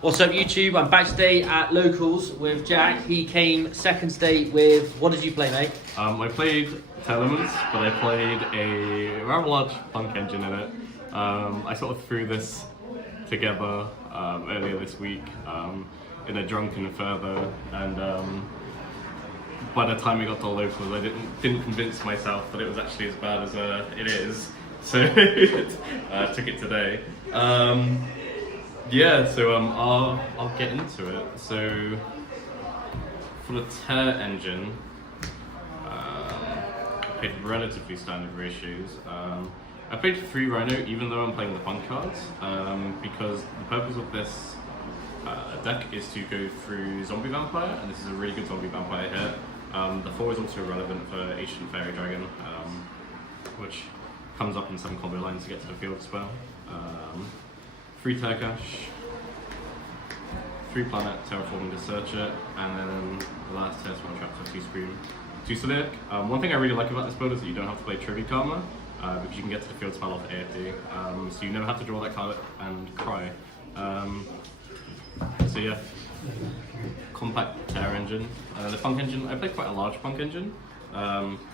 What's up YouTube? I'm back today at Locals with Jack. He came second state with, what did you play, mate? I played tearlaments, but I played a rather large punk engine in it. I sort of threw this together earlier this week in a drunken fervour, and by the time we got to Locals I didn't convince myself that it was actually as bad as it is, so I took it today. I'll get into it. So for the tear engine, I played relatively standard ratios. I played 3 Rhino even though I'm playing the punk cards, because the purpose of this deck is to go through Zombie Vampire, and this is a really good Zombie Vampire here. The 4 is also relevant for Ancient Fairy Dragon, which comes up in some combo lines to get to the field as well. 3 Turkash, 3 Planet, Terraforming to Search It, and then the last test 1 trap for 2 Scream, 2 Solidic. One thing I really like about this build is that you don't have to play Trivia Karma, because you can get to the field spell off AFD, so you never have to draw that card and cry. So yeah, compact tear engine. The punk engine, I played quite a large punk engine.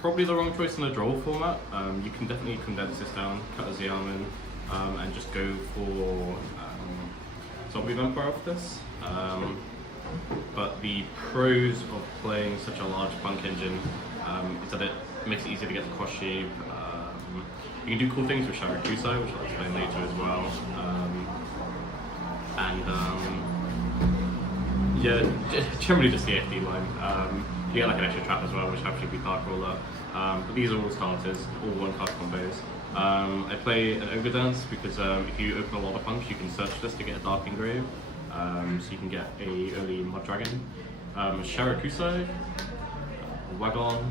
Probably the wrong choice in a draw format. You can definitely condense this down, cut a Xiamen, and just go for Zombie Vampire off this. But the pros of playing such a large punk engine is that it makes it easier to get the cross shape. You can do cool things with Sharakusai, which I'll explain later as well. Generally just the FD line. You get like an extra trap as well, which helps you be card roller. But these are all starters, all 1 card combos. I play an Ogre Dance because if you open a lot of punks, you can search this to get a Dark Engrave, so you can get a early Mud Dragon. Sharakusai, Wagon,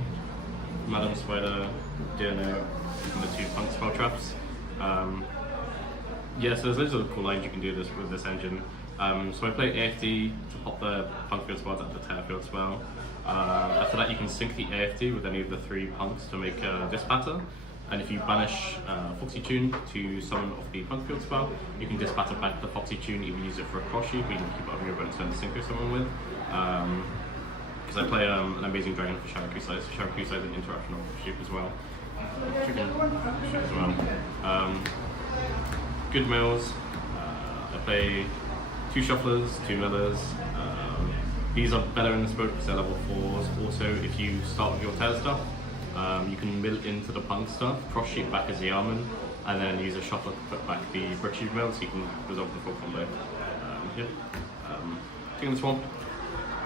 Madam Spider, Deerno, and the 2 punk spell traps. So there's loads of cool lines you can do this with this engine. So I play AFD to pop the punk field spells at the tear field spell. After that you can sync the AFD with any of the 3 punks to make a Dispatter. And if you banish Foxy Tune to summon off the punk field spell, you can Dispatter back the Foxy Tune, either use it for a cross shape, or you can keep it on your opponent's turn to synchro someone with. Because I play an Amazing Dragon for Sharakusai, so Sharakusai is an interruption off shape as well. Good mills. I play 2 shufflers, 2 millers. These are better in this boat because they're level 4s. Also, if you start with your tear stuff, you can mill into the punk stuff, cross shape back as Yaman, and then use a shuffler to put back the Brick Mill so you can resolve the full combo. King of the Swamp,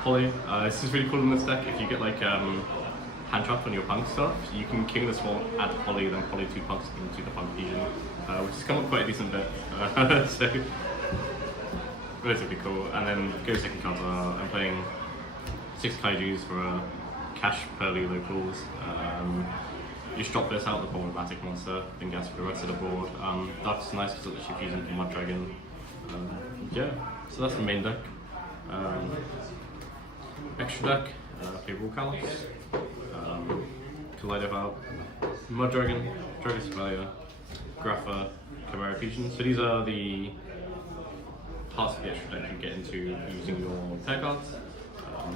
Poly. This is really cool in this deck. If you get like hand trap on your punk stuff, you can King of the Swamp, add Poly, then Poly 2 punks into the punk fusion, which has come up quite a decent bit. So relatively cool. And then go second counter. I'm playing 6 Kaijus for a cash Pearly Locals. You just drop this out, the problematic monster, then gas for the rest of the board. That's nice because it lets you fuse into Mud Dragon. So that's the main deck. Extra deck, play Raw Callus, Kaleido Valve, Mud Dragon, Dragon Surveyor, Grapha, Chimera Fusion. So these are the parts of the extra deck you get into using your tear cards.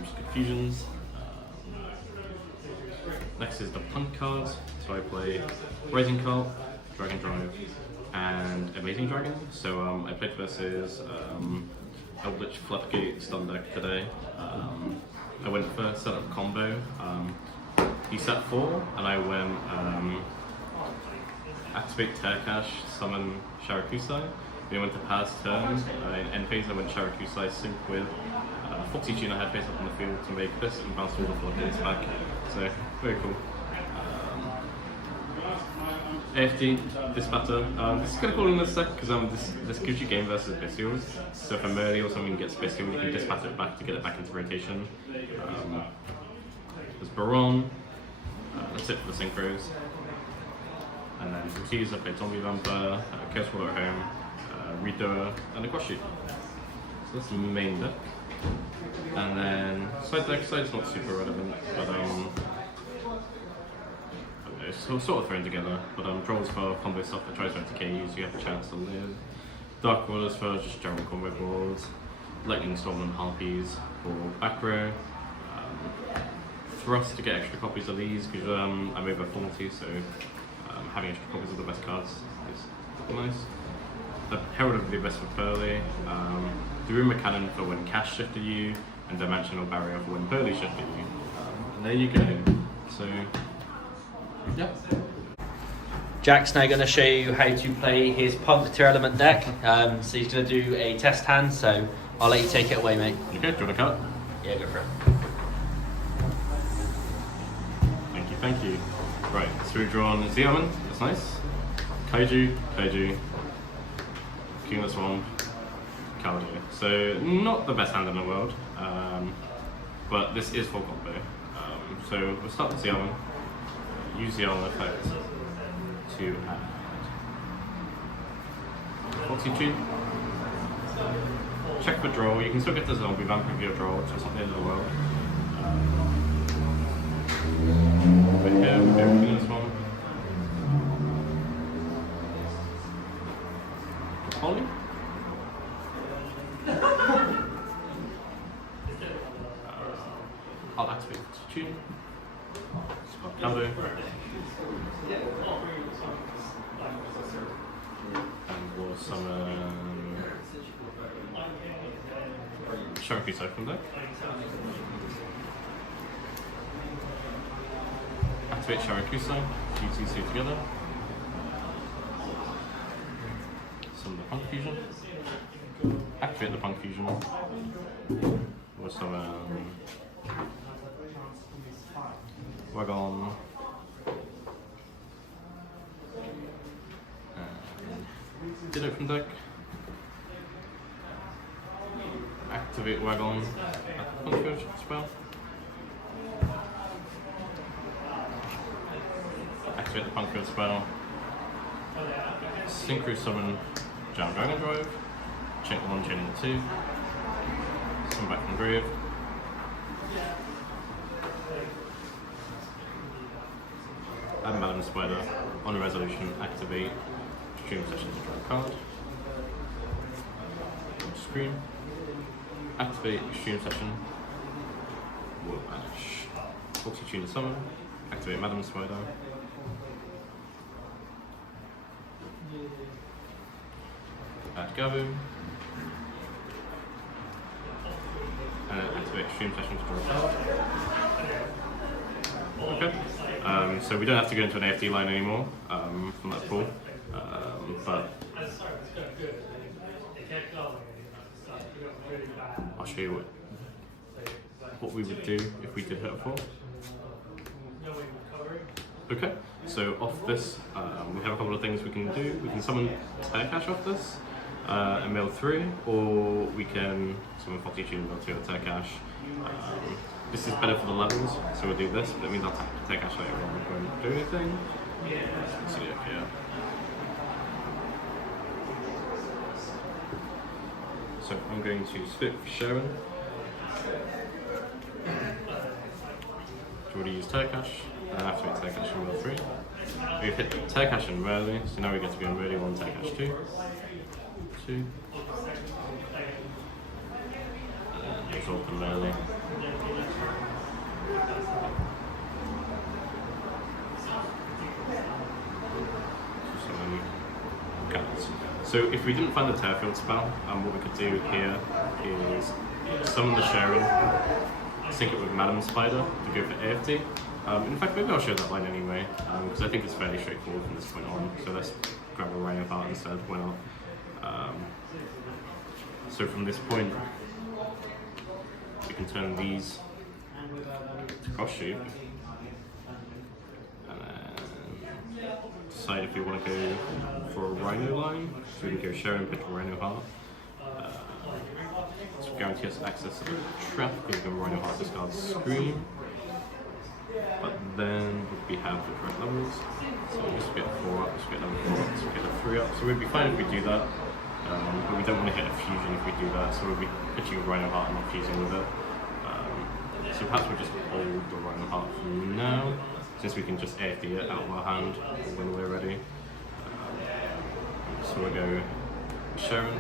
Just get fusions. Next is the punk cards. So I play Rising Cult, Dragon Drive, and Amazing Dragon. So I played versus Eldritch Floodgate Stun deck today. I went for set up combo. He set 4, and I went activate Tearcash, summon Sharakusai. Then I went to pass turn. In end phase, I went Sharakusai sync with Foxy Tune I had face up on the field to make this and bounce all the floodgates back. So very cool. AFD, Dispatter. This is kind of cool in this deck because this gives you game versus Bestials. So if a melee or something gets Bestial, you can Dispatter it back to get it back into rotation. There's Baron. That's it for the synchros. And then from T's I played Zombie Vampire, Chaos Warlord at home, Redoer, and a cross sheet. So that's the main deck. And then side deck, side's not super relevant, but it's sort of thrown together. But draws for combo stuff that tries to anti-KU, so you have a chance to live. Dark Waters for just general combo boards. lightning storm and harpies for back row. Thrust to get extra copies of these because I'm over 40, so having extra copies of the best cards is nice. The Herald of the Abyss for Pearly, the Rumor Cannon for when Cash shifted you, and Dimensional Barrier for when Pearly shifted you. And there you go. So, yeah. Jack's now going to show you how to play his Punk Tier Element deck. So he's going to do a test hand, so I'll let you take it away, mate. Okay, do you want to cut? Yeah, go for it. Thank you. Right, so we've drawn Xiamen, that's nice. Kaiju, Cumulus Wand, Kaldir. So not the best hand in the world, but this is full combo. So we'll start with Xiamen, use the Xiamen effect to add Fortitude. Check for draw, you can still get the zombie vamp if you draw, so it's not the end of the world. But here we go for this one. Holly? I'll activate Tune. Spot Caldo. And we'll summon Sharakuso from deck. Activate Sharakuso, Q2 together. Summon the Punk Fusion. Activate the Punk Fusion. We'll summon Wagon. Ditto from deck. Activate Wagon. Punk Fusion spell. Activate the Punk Field spell. Synchro summon Giant Dragon Drive. Chain 1, chain 2. Summon back from grave. Add Madam Spider. On resolution, activate Stream Session to draw a card. Screen. Activate Stream Session. Will banish. Multi-tune to summon. Activate Madam Spider. Add Gabu. And then activate Stream Session to draw a card. Okay. So we don't have to go into an AFD line anymore from that pool. But I'll show you what we would do if we did hit a 4. Okay, so off this, we have a couple of things we can do. We can summon Tearcash off this and mill 3, or we can summon Fortitude and mill 2 at Tearcash. This is better for the levels, so we'll do this, but it means I'll Tearcash later on. We won't do anything. Let's see it here. So I'm going to split for Sharon. So we'll use Tearcash, and activate Tearcash and mill 3. We've hit Tearcash and Merely, so now we get to go in Merely 1, Tearcash 2. 2. And resolve the Merely. So if we didn't find the Tearfield spell, what we could do here is summon the Sharon, sync it with Madam Spider to go for AFT. In fact, maybe I'll show that line anyway, because I think it's fairly straightforward from this point on. So let's grab a Rhino Heart instead, why not? So from this point, we can turn these to cross shape, and then decide if we want to go for a Rhino line. So we can go Sharon, pitch Rhino Heart. To guarantee us access to the trap, because we can Rhino Heart discard Scream. But then we have the correct levels. So we just get 4 up, just get level 4 up, just get a 3 up. So we'd be fine if we do that. But we don't want to hit a fusion if we do that. So we'll be pitching a Rhino Heart and not fusing with it. So perhaps we'll just hold the Rhino Heart for now, since we can just AFD it out of our hand when we're ready. So we'll go Sharon.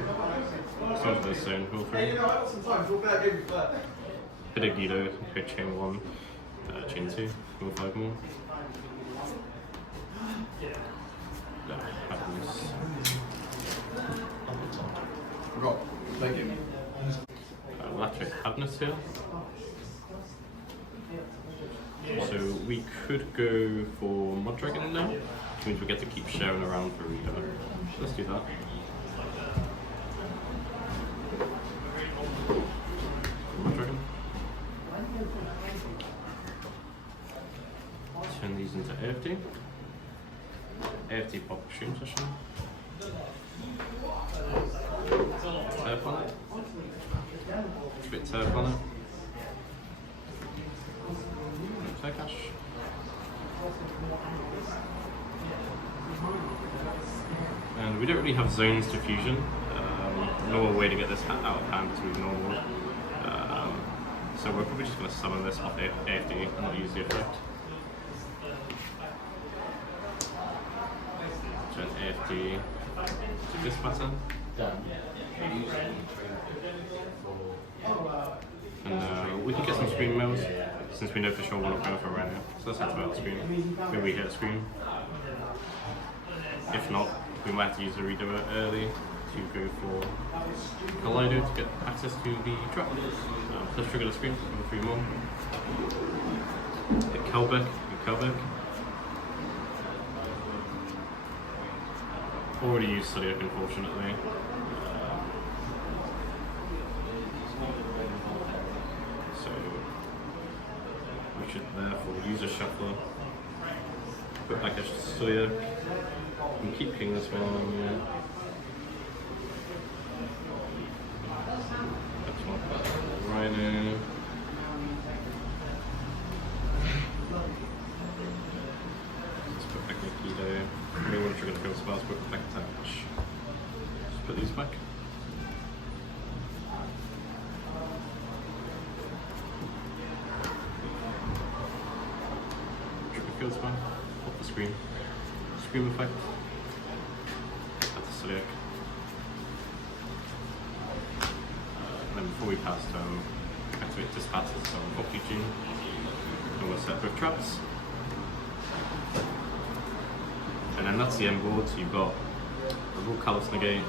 Some of those zone pull through. Bit of YUGIOH, go chain 1, chain 2, pull 5 more. Happens. Latrate Happiness here. So we could go for Mud Dragon now, which means we get to keep Sharon around for Rita. Let's do that. Mud Dragon. Turn these into AFD. AFD pop stream session. Turf on it. A bit turf on it. Cash. And we don't really have zones to fusion. No way to get this out of hand to normal. So we're probably just going to summon this off AFD and not use the effect. Turn AFD to this pattern. And we can get some screen mills since we know for sure we're not going for Rhino. So let's activate the screen. Maybe we hit a screen. If not, we might have to use the redo early to go for Kaleido to get access to the trap. Let's trigger the screen for 3 more. Hit Kelbeck, Already used Zodiac, unfortunately. So we should therefore use a shuffler, put back a Zodiac, and keep king this one. Rhino. Let's put back Nikito. We want to trigger the field spells, put back attach. Just put these back. Trigger field spell, off the screen. Scream effect. That's a Zodiac. And then before we pass turn, activate Dispatch so on Copy Gene. And we'll set both traps. And then that's the end board. So you've got a Raw Callous Negate,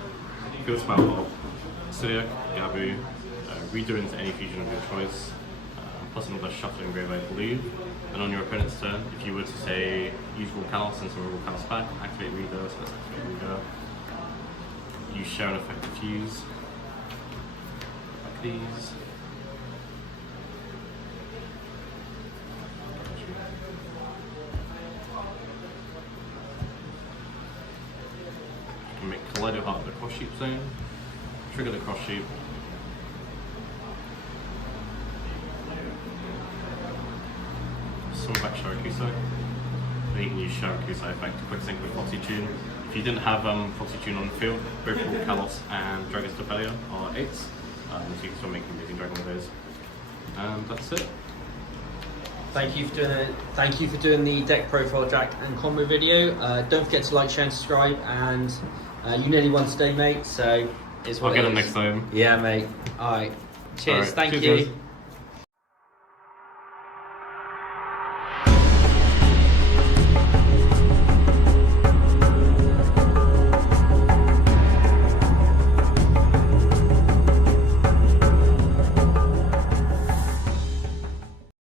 Field Spell of Zodiac, Gabu, redo into any fusion of your choice, plus another Shuffle Engrave, I believe. And on your opponent's turn, if you were to say use Raw Callous and some Raw Callous back, activate Reader, so let's activate Reader. Use Sharon effect to fuse. Like these. Make Kaleido Heart the cross sheep zone, trigger the cross sheep, summon back Sharakusai, then you can use Sharakusai effect to quick sync with Foxy Tune. If you didn't have Foxy Tune on the field, both Raw Kalos and Dragon's Dopelia are 8s, so you can still make an amazing dragon with those. And that's it. Thank you for doing the deck profile, Jack, and combo video. Don't forget to like, share, and subscribe. And you nearly won today, mate. So it's what I'll get them next time. Yeah, mate. All right. Cheers. All right. Thank Cheers, you. guys.